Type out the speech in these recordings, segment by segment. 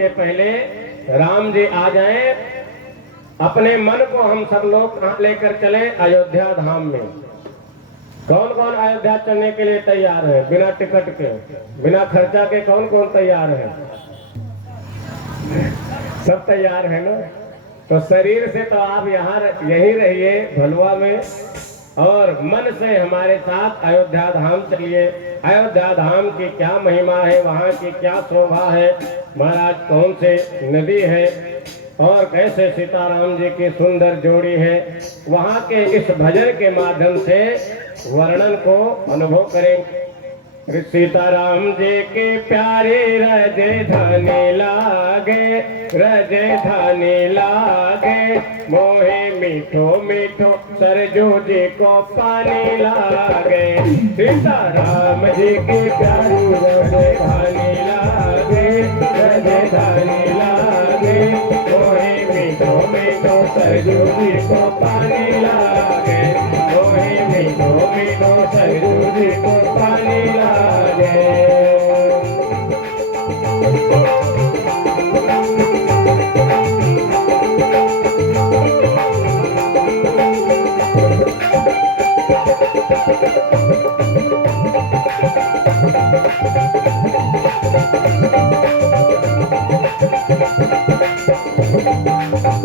के पहले राम जी आ जाएं, अपने मन को हम सब लोग कहाँ लेकर चले? अयोध्या धाम में। कौन कौन अयोध्या चलने के लिए तैयार है? बिना टिकट के, बिना खर्चा के कौन कौन तैयार है? सब तैयार है ना? तो शरीर से तो आप यहाँ यही रहिए भलुआ में, और मन से हमारे साथ अयोध्या धाम चलिए। अयोध्या धाम की क्या महिमा है, वहाँ की क्या शोभा है, महाराज कौन से नदी है और कैसे सीताराम जी की सुंदर जोड़ी है, वहाँ के इस भजन के माध्यम से वर्णन को अनुभव करें। सीताराम जी के प्यारे रजे धनी लागे, रजे धनी लागे, मोहे मीठो मीठो सरजू जी को पानी लागे। सीताराम जी के प्यारे रजे धनी लागे, रजे धनी लागे, मोहे मीठो मीठो सरजू जी को पानी लागे, मोहे मीठो मीठो सरजू जी को पानी लागे।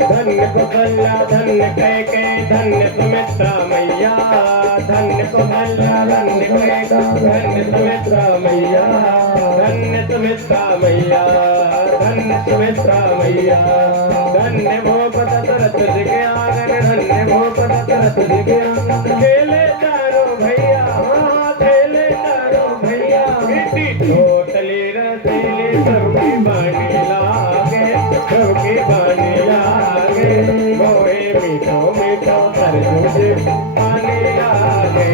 धन्य कौशल्या धन्य कैके धन्य सुमित्रा मैया, धन्य कौशल्या धन्य कैके धन्य सुमित्रा मैया, धन्य सुमित्रा मैया, धन्य सुमित्रा मैया। धन्य भूप दशरथ जी के आंगन, धन्य भूप दशरथ जी के आंगन, खेले चारों भैया, हाँ खेले चारों भैया। टोटली रसीली सबकी बानी लागे, सबकी बानी लागे, मोहे मीठो मीठो सरजू जी पानी लागे,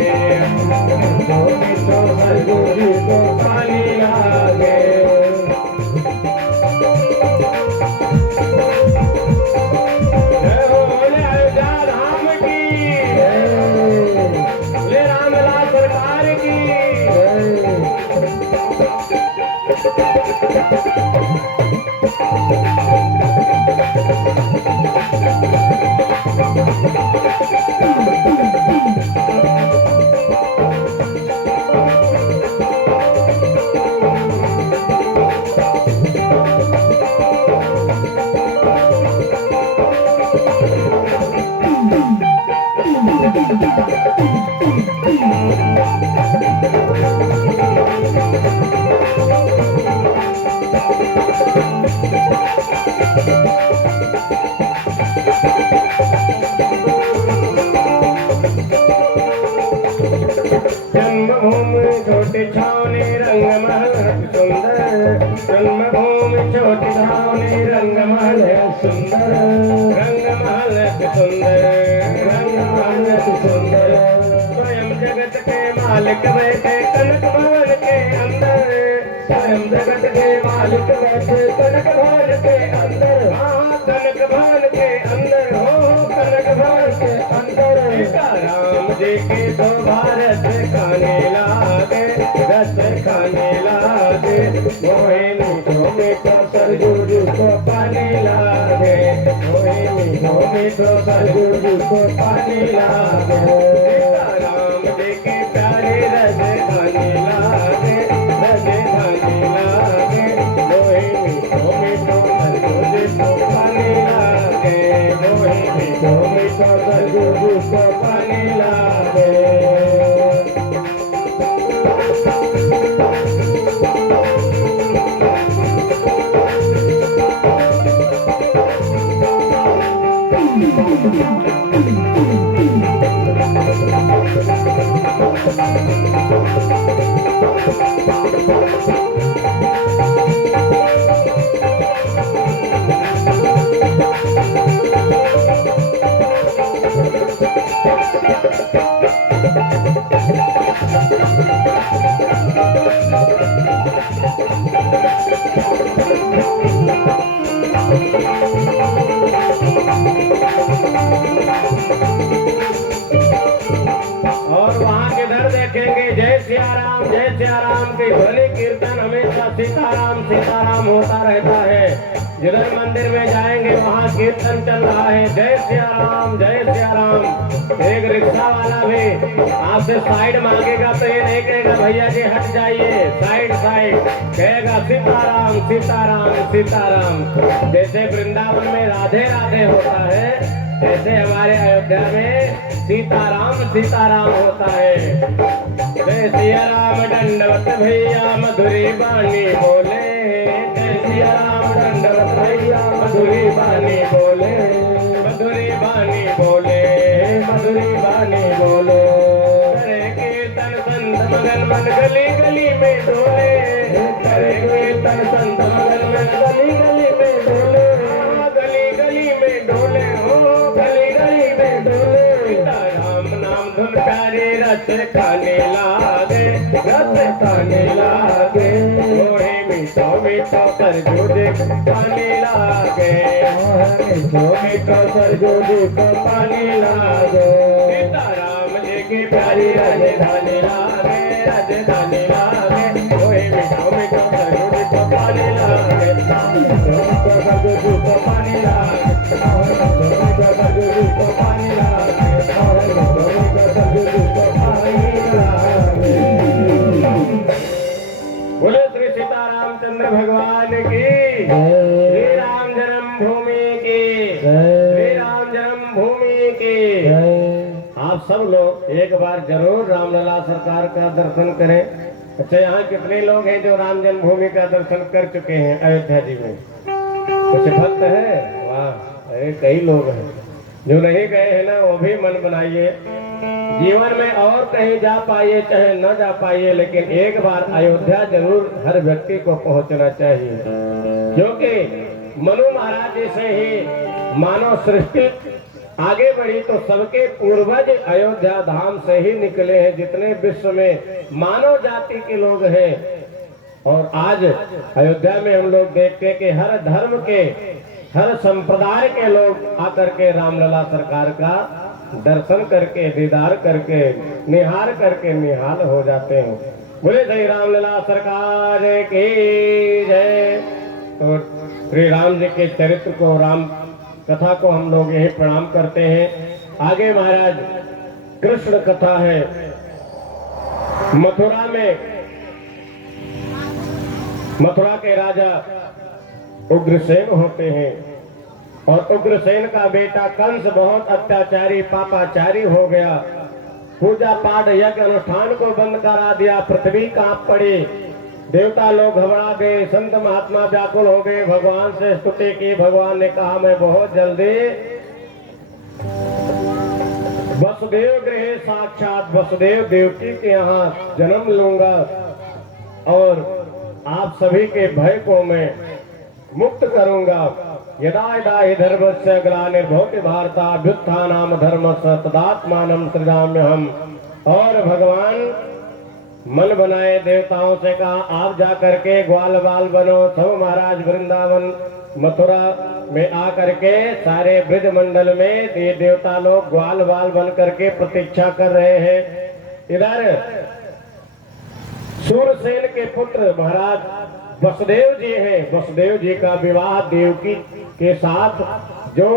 मीठो मीठो सरजू जी को पानी लागे। जय हो बोले अयोध्या धाम की, बोले रामलाल सरकार की। जन्मभूमि छोटी छावनी रंग महल सुंदर, जन्मभूमि छोटी छावनी रंग महल सुंदर, रंग महल सुंदर, रंग महल सुंदर। स्वयं जगत के मालिक बैठे कनक भवन के अंदर, स्वयं जगत के मालिक बैठे कनक भवन के अंदर, हाँ कनक भवन के अंदर, हो कनक भवन के अंदर। सीताराम जी के दो भारत खाने लागे, रस खाने लागे, मोहे मीठो मीठो सरजू जी को पानी लागे, मोहे मीठो मीठो सरजू जी को पानी लागे। सीताराम जी के प्यारे रस खाने लागे, रस खाने लागे, मोहे मीठो मीठो सरजू जी को पानी लागे, मोहे मीठो मीठो सरजू जी को पानी लागे। जय सिया राम की ध्वनि कीर्तन हमेशा सीताराम सीताराम होता रहता है। जिधर मंदिर में जाएंगे वहाँ कीर्तन चल रहा है, जय सिया राम जय सिया राम। एक रिक्शा वाला भी आपसे साइड मांगेगा तो ये नहीं कहेगा भैया जी हट जाइए, साइड साइड कहेगा सीताराम सीताराम सीताराम। जैसे वृंदावन में राधे राधे होता है, ऐसे हमारे अयोध्या में सीताराम सीताराम होता है। जय सिया राम दंडवत भैया मधुरी बानी बोले, जय सिया राम दंडवत भैया मधुरी बानी बोले, मधुरी बानी बोले, मधुरी बानी बोले। करे कीर्तन संत मगन मन गली गली में डोले, करे कीर्तन संत मगन मन गली गली में डोले, गली गली में डोले हो, गली गली में डोले। सीताराम नाम धुन प्यारे रस खाने लागे, रस खाने लागे। मोहे मीठो मीठो कर जोड़े पानी लागे, मीठो मीठो कर जोड़े को पानी लागे। सीताराम जी की प्यारी राजधानी लागे, राजधानी लागे। मोहे मीठो मीठो कर जोड़े को पानी लागे, मीठो मीठो कर जोड़े को पानी लागे, मीठो मीठो कर जोड़े को पानी लागे, मीठो मीठो कर जोड़े को पानी लागे। बोले श्री सीतारामचंद्र भगवान की, श्री राम जन्मभूमि की, श्री राम जन्मभूमि की। आप सब लोग एक बार जरूर रामलला सरकार का दर्शन करें। अच्छा, यहाँ कितने लोग हैं जो राम जन्मभूमि का दर्शन कर चुके हैं अयोध्या जी में? कुछ भक्त है? वाह, अरे कई लोग हैं। जो नहीं गए हैं ना, वो भी मन बनाइए। जीवन में और कहीं जा पाइए चाहे न जा पाइए, लेकिन एक बार अयोध्या जरूर हर व्यक्ति को पहुंचना चाहिए। क्योंकि मनु महाराज जी से ही मानव सृष्टि आगे बढ़ी, तो सबके पूर्वज अयोध्या धाम से ही निकले हैं। जितने विश्व में मानव जाति के लोग हैं, और आज अयोध्या में हम लोग देखते हैं कि हर धर्म के, हर संप्रदाय के लोग आकर के रामलला सरकार का दर्शन करके, दीदार करके, निहार करके निहाल हो जाते हैं। बोले श्री रामलला सरकार की जय। तो श्री राम जी के चरित्र को, राम कथा को हम लोग यही प्रणाम करते हैं। आगे महाराज कृष्ण कथा है। मथुरा में, मथुरा के राजा उग्रसेन होते हैं, और उग्रसेन का बेटा कंस बहुत अत्याचारी पापाचारी हो गया। पूजा पाठ यज्ञ अनुष्ठान को बंद करा दिया, पृथ्वी कांप पड़ी, देवता लोग घबरा गए, संत महात्मा व्याकुल हो गए, भगवान से स्तुति की। भगवान ने कहा मैं बहुत जल्दी वसुदेव गृह साक्षात वसुदेव देवकी के यहाँ जन्म लूंगा, और आप सभी के भय को मैं मुक्त करूंगा। यदा यदा हि धर्मस्य ग्लानिर्भवति भारताभ्युत्थानाम धर्मस्य तदात्मानं सृजाम्यहम्। और भगवान मन बनाए, देवताओं से कहा आप जा करके ग्वाल बाल बनो। सब महाराज वृंदावन मथुरा में आकर के सारे ब्रज मंडल में ये देवता लोग ग्वाल बाल बन करके प्रतीक्षा कर रहे हैं। इधर सूरसेन के पुत्र महाराज वसुदेव जी हैं। वसुदेव जी का विवाह देवकी के साथ, जो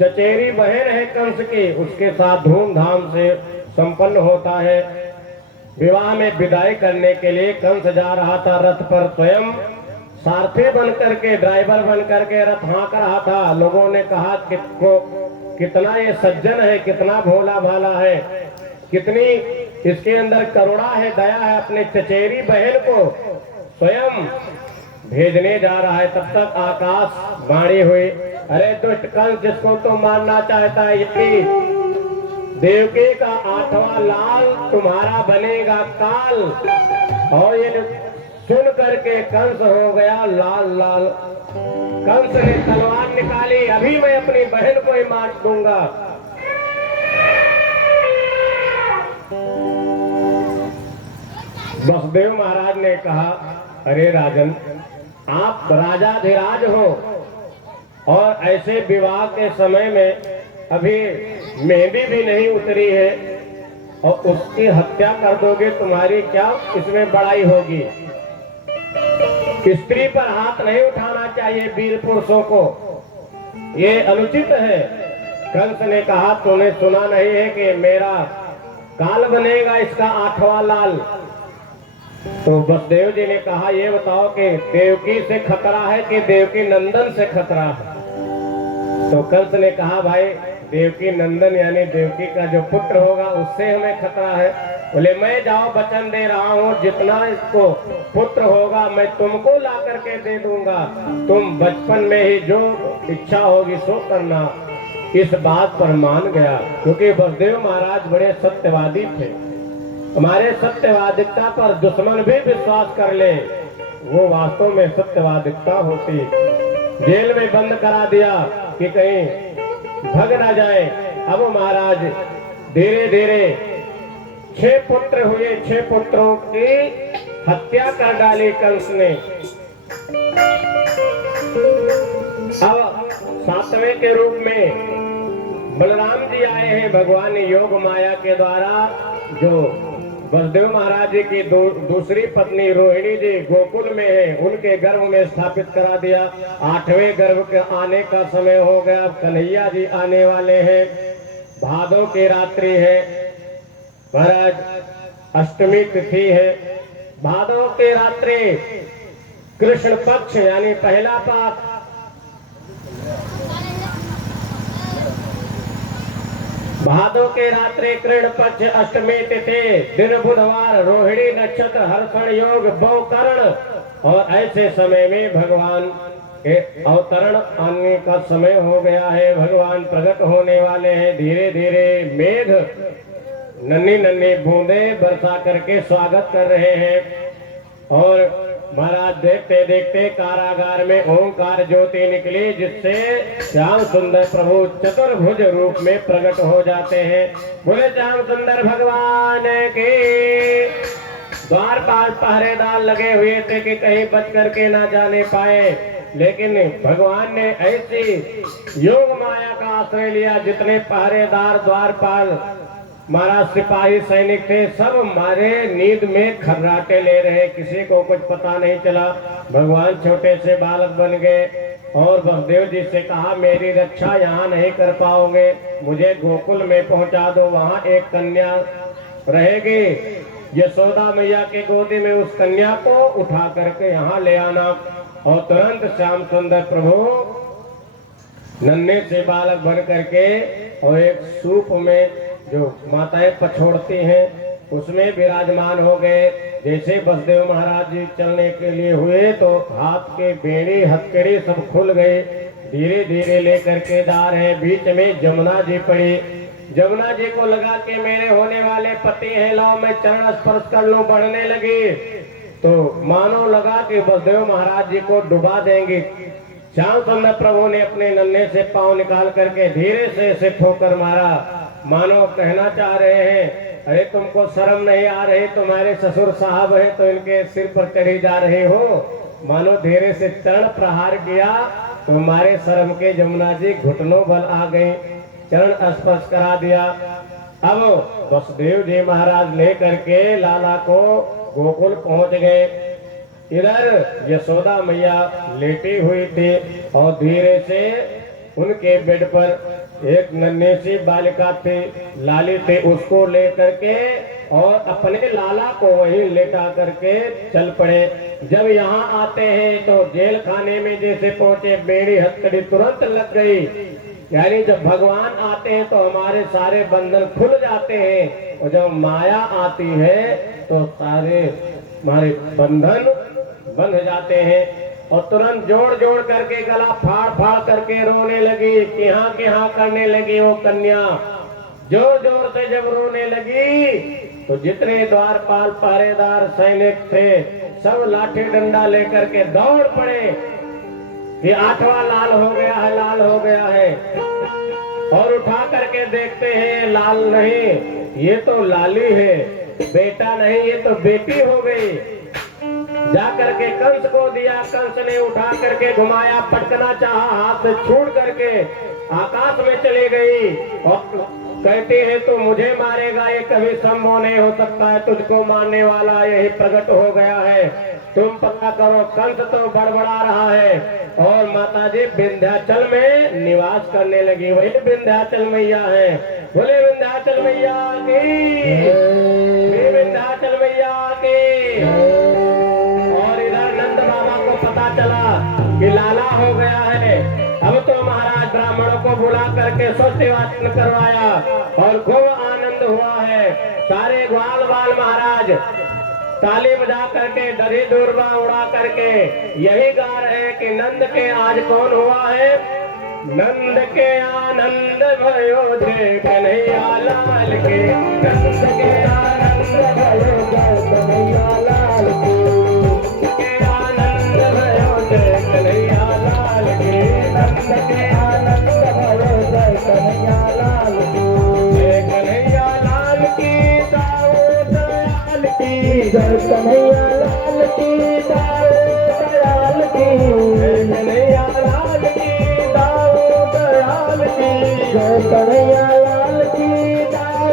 चचेरी बहन है कंस की, उसके साथ धूमधाम से संपन्न होता है। विवाह में विदाई करने के लिए कंस जा रहा था रथ पर, स्वयं सारथी बन करके, ड्राइवर बन करके रथ हाँक रहा था। लोगों ने कहा कितना ये सज्जन है, कितना भोला भाला है, कितनी इसके अंदर करुणा है, दया है, अपने चचेरी बहन को स्वयं भेजने जा रहा है। तब तक आकाश वाणी हुई, अरे दुष्ट कंस, जिसको तो मारना चाहता है, यदि देवकी का 8वां लाल तुम्हारा बनेगा काल। और ये सुन करके कंस हो गया लाल लाल। कंस ने तलवार निकाली, अभी मैं अपनी बहन को ही मार दूंगा। वसुदेव महाराज ने कहा, अरे राजन, आप राजाधिराज हो, और ऐसे विवाह के समय में अभी मेहंदी भी नहीं उतरी है, और उसकी हत्या कर दोगे, तुम्हारी क्या इसमें बड़ाई होगी? स्त्री पर हाथ नहीं उठाना चाहिए वीर पुरुषों को, ये अनुचित है। कंस ने कहा तूने सुना नहीं है कि मेरा काल बनेगा इसका 8वां लाल। तो वसुदेव जी ने कहा ये बताओ कि देवकी से खतरा है कि देवकी नंदन से खतरा है। तो कंस ने कहा भाई देवकी नंदन यानी देवकी का जो पुत्र होगा उससे हमें खतरा है। बोले मैं जाओ वचन दे रहा हूँ जितना इसको पुत्र होगा मैं तुमको ला करके दे दूंगा, तुम बचपन में ही जो इच्छा होगी सो करना। इस बात पर मान गया क्योंकि वसुदेव महाराज बड़े सत्यवादी थे। हमारे सत्यवादिकता पर दुश्मन भी विश्वास कर ले वो वास्तव में सत्यवादिकता होती। जेल में बंद करा दिया कि कहीं भग ना जाए। अब महाराज धीरे धीरे 6 पुत्र हुए, 6 पुत्रों की हत्या कर डाली कंस ने। अब 7वें के रूप में बलराम जी आए हैं भगवान योग माया के द्वारा, जो वसुदेव महाराज जी की दूसरी पत्नी रोहिणी जी गोकुल में है उनके गर्भ में स्थापित करा दिया। 8वें गर्भ के आने का समय हो गया, कन्हैया जी आने वाले हैं। भादों की रात्रि है महाराज, अष्टमी तिथि है। भादों की रात्रि कृष्ण पक्ष यानी पहला पाक, भादों के रात्रि कृष्ण पक्ष अष्टमी तिथि दिन बुधवार, रोहिणी नक्षत्र, हर्षण योग बहुकर्ण। और ऐसे समय में भगवान के अवतरण आने का समय हो गया है, भगवान प्रकट होने वाले हैं। धीरे धीरे मेघ नन्ही नन्ही बूंदे बरसा करके स्वागत कर रहे हैं। और महाराज देखते देखते कारागार में ओंकार ज्योति निकली जिससे श्याम सुंदर प्रभु चतुर्भुज रूप में प्रकट हो जाते हैं। बोले श्याम सुंदर भगवान के। द्वारपाल पहरेदार लगे हुए थे कि कहीं बच करके ना जाने पाए, लेकिन भगवान ने ऐसी योग माया का आश्रय लिया। जितने पहरेदार द्वारपाल महाराज सिपाही सैनिक थे सब मारे नींद में खर्राटे ले रहे, किसी को कुछ पता नहीं चला। भगवान छोटे से बालक बन गए और वसुदेव जी से कहा मेरी रक्षा यहाँ नहीं कर पाओगे, मुझे गोकुल में पहुँचा दो, वहाँ एक कन्या रहेगी, यशोदा मैया के गोदी में उस कन्या को उठा करके यहाँ ले आना। और तुरंत श्याम सुंदर प्रभु नन्हे से बालक बन करके और एक सूप में जो माताएं पछोड़ती हैं उसमें विराजमान हो गए। जैसे वसुदेव महाराज जी चलने के लिए हुए तो हाथ के बेड़ी हथकड़ी सब खुल गए। धीरे धीरे लेकर के जा रहे, बीच में जमुना जी पड़ी। जमुना जी को लगा कि मेरे होने वाले पति हैं, लाओ मैं चरण स्पर्श कर लूं। बढ़ने लगी तो मानो लगा कि वसुदेव महाराज जी को डुबा देंगे। श्याम सुंदर प्रभु ने अपने नन्हे से पांव निकाल करके धीरे से इसे ठोकर मारा, मानो कहना चाह रहे हैं अरे तुमको शर्म नहीं आ रही, तुम्हारे ससुर साहब है तो इनके सिर पर चढ़ी जा रहे हो। मानो धीरे से चरण प्रहार किया तो हमारे शर्म के जमुना जी घुटनों बल आ गई, चरण स्पर्श करा दिया। अब वसुदेव जी महाराज लेकर के लाला को गोकुल पहुंच गए। इधर यशोदा मैया लेटी हुई थी और धीरे से उनके बेड पर एक नन्ही सी बालिका थी, लाली थी, उसको लेकर के और अपने लाला को वहीं लेटा करके चल पड़े। जब यहाँ आते हैं तो जेल खाने में जैसे पहुंचे बेड़ी हथकड़ी तुरंत लग गई। यानी जब भगवान आते हैं तो हमारे सारे बंधन खुल जाते हैं और जब माया आती है तो सारे हमारे बंधन बंध जाते हैं। और तुरंत जोड़ जोड़ करके गला फाड़ फाड़ करके रोने लगी, कि हाँ करने लगी वो कन्या। जोर जोर से जब रोने लगी तो जितने द्वारपाल पहरेदार सैनिक थे सब लाठी डंडा लेकर के दौड़ पड़े कि 8वां लाल हो गया है, लाल हो गया है। और उठा करके देखते हैं लाल नहीं, ये तो लाली है, बेटा नहीं ये तो बेटी हो गई। जाकर के कंस को दिया, कंस ने उठा करके घुमाया, पटकना चाहा, हाथ से छूट करके आकाश में चली गई और कहती है तो मुझे मारेगा, ये कभी संभव नहीं हो सकता है, तुझको मारने वाला यही प्रकट हो गया है। तुम पता करो कंस तो बड़बड़ा रहा है और माता जी विंध्याचल में निवास करने लगी। वही विंध्याचल मैया है। बोले विंध्याचल मैया की, विंध्याचल मैया की। और इधर नंद बाबा को पता चला कि लाला हो गया है। अब तो महाराज ब्राह्मणों को बुला करके स्वस्तिवाचन करवाया और खूब आनंद हुआ है। सारे ग्वाल बाल महाराज ताली बजा करके दरी दूरबा उड़ा करके यही गा रहे हैं कि नंद के आज कौन हुआ है। नंद के आनंद भयो जय कन्हैया लाल के, नंद के आनंद भयो जय कन्हैया लाल के आनंद भयो जय कन्हैया लाल के, नंद के आनंद भयो जय कन्हैया लाल के, जय कन्हैया लाल की दाऊ दयाल की, जय कन्हैया लाल की दाऊ दयाल की, जय कन्हैया लाल की दाऊ दयाल की, जय कन्हैया लाल की दाऊ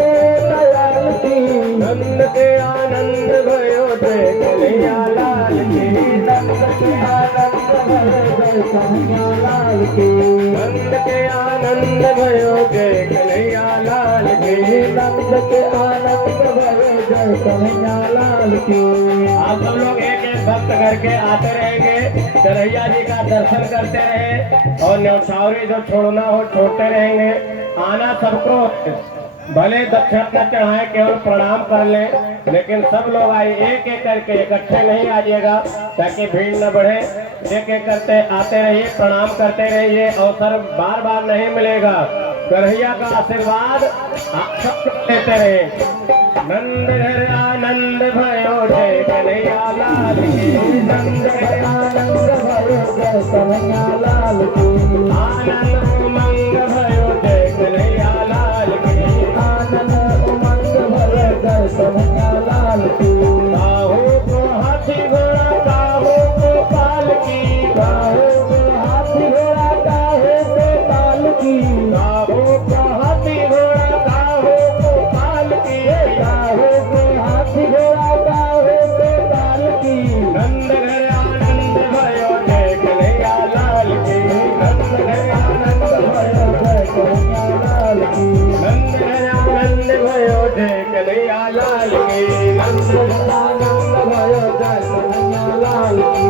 दयाल की। नंद के आनंद भयो जय कन्हैया लाल की, नंद के आनंद भयो जय कन्हैया लाल की, नंद के आनंद भयो जय कन्हैया लाल की, नंद के आनंद भयो जय कन्हैया लाल की। आप सब लोग एक एक भक्त करके आते रहेंगे, कन्हैया जी का दर्शन करते रहे और न्यौछावरी जो छोड़ना हो छोड़ते रहेंगे। आना सबको, भले दक्षिणा न चढ़ाए, केवल प्रणाम कर ले, लेकिन सब लोग आए एक एक करके, इकट्ठे नहीं आइएगा ताकि भीड़ न बढ़े। एक एक करते आते रहिए, प्रणाम करते रहिए। अवसर बार बार नहीं मिलेगा। कन्हैया का आशीर्वाद आप सब लेते रहे। नंद घर आनंद भयो जय कन्हैया लाल की, नंद घर आनंद भयो जय कन्हैया लाल की, आनंद उमंग भयो जय कन्हैया लाल की, आनंद उमंग भयो जय कन्हैया लाल की। काहो को हाथी घोड़ा काहो को पालकी, काहो को हाथी घोड़ा काहो को पालकी, काहो को हाथी घोड़ा काहो को पालकी, काहो को हाथी घोड़ा काहो को पालकी। नंद घर आनंद भयो जय कन्हैया लाल की, नंद घर आनंद भयो जय कन्हैया लाल की, नंद घर आनंद भयो जय कन्हैया लाल की, नंद घर आनंद भयो जय कन्हैया लाल की।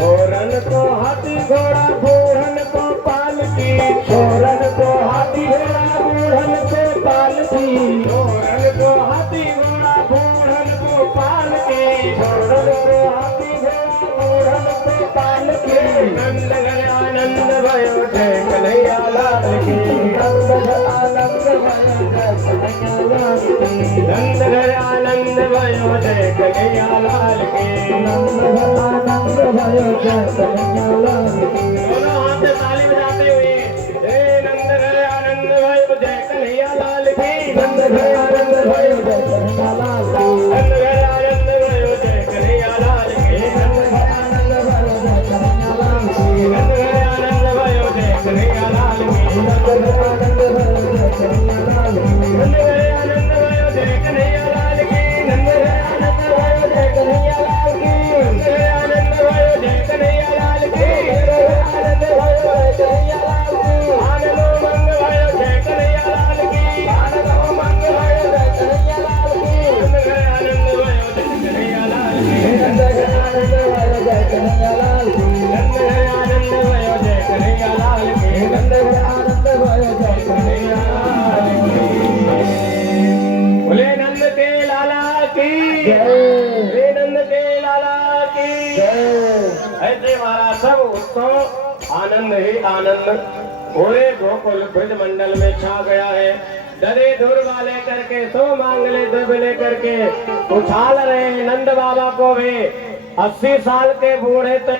छोरन को हाथी घोड़ा बूढ़न को पालकी, छोरन को हाथी घोड़ा बूढ़न को पालकी, छोरन को हाथी घोड़ा बूढ़न को पालकी, छोरन को हाथी घोड़ा बूढ़न को पालकी। नंद घर आनंद भयो जय कन्हैया लाल की, नंद घर आनंद भयो जय कन्हैया लाल की, नंद घर आनंद भयो जय कन्हैया लाल की, नंद घर आनंद भयो जय कन्हैया लाल की। दोनों हाथ से ताली बजाते हुए हे नंद घर आनंद भयो जय कन्हैया लाल की, नंद घर आनंद भयो जय कन्हैया लाल की, नंद घर आनंद भयो जय कन्हैया लाल की, नंद घर आनंद भयो जय कन्हैया लाल की, नंद घर आनंद भयो जय कन्हैया लाल की, नंद घर आनंद भयो जय कन्हैया लाल की, नंद घर आनंद भयो जय कन्हैया लाल की, नंद घर आनंद भयो जय कन्हैया लाल की, नंद घर आनंद भयो जय कन्हैया लाल की, नंद घर आनंद भयो जय कन्हैया लाल की, आनंद उमंग भयो जय कन्हैया लाल की, आनंद उमंग भयो जय कन्हैया लाल की, नंद घर आनंद भयो जय कन्हैया लाल की, नंद घर आनंद भयो जय कन्हैया लाल की, नंद घर आनंद भयो जय कन्हैया लाल की, नंद घर आनंद भयो जय कन्हैया लाल की। बोले नंद के लाला की जय, नंद के लाला की जय। ऐसे हमारा सब उत्सव आनंद ही आनंद पूरे गोकुल ब्रज मंडल में छा गया है। दरे धुर वाले करके सो मांगले दुबले करके उछाल रहे नंद बाबा को भी 80 साल के बूढ़े थे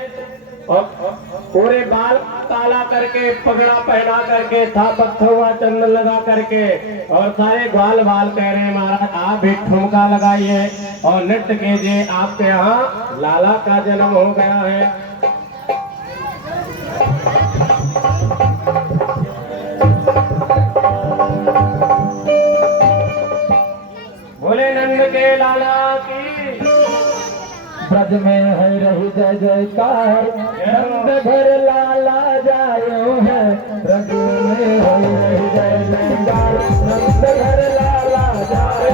और पूरे बाल काला करके पगड़ा पहना करके थापक हुआ चंदन लगा करके और सारे ग्वाल बाल कह रहे महाराज आप भी ठुमका लगाइए और नृत्य कीजिए, आपके यहाँ लाला का जन्म हो गया है। बोले नंद के लाला की ब्रज में है रही जय जयकार, नंद घर लाला जायो है। ब्रज में है रही जय जयकार, नंद घर लाला जायो